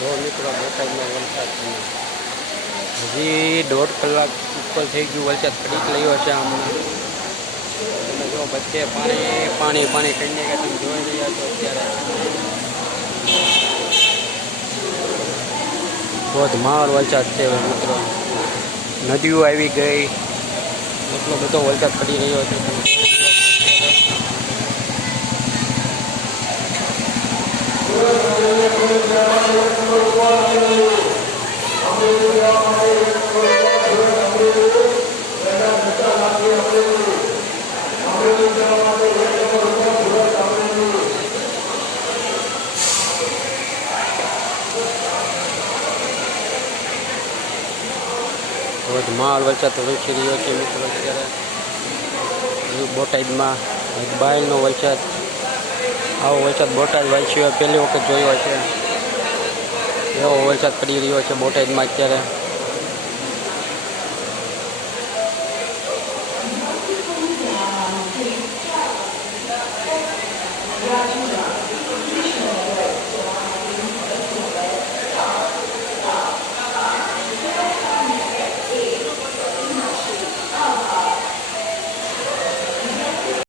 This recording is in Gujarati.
જો મિત્રો બોટાદમાં વરસાદ થયો હજી દોઢ કલાક ઉપર થઈ ગયું વરસાદ પડીક લયો છે આમ તમે જો બચ્ચે પાણી પાણી પાણી કરીને કે તમે જોઈ રહ્યા છો અત્યારે ધોધમાર વરસાદ છે મિત્રો નદીઓ આવી ગઈ એટલો બધો વરસાદ પડી રહ્યો છે અને બતાવા માટે આપણે અમે જેનો માટે એક નંબર ઉપર જોતા અમે અને તમાલ વચા તો વચરીયો કે મતલબ કરે બોટલ માં બાયલ નો વચા આવ વચા બોટલ વાસીઓ પહેલી વખત જોયો છે એ ઓલચાત પડી રહ્યો છે બોટલ માં ત્યારે